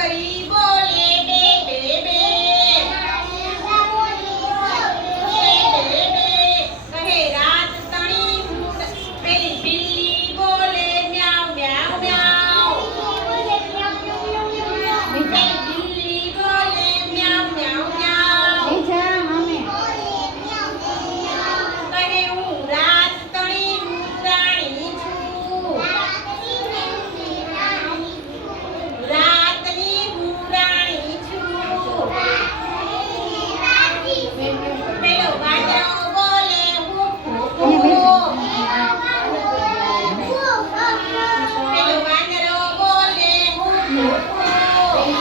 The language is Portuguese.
aí 네.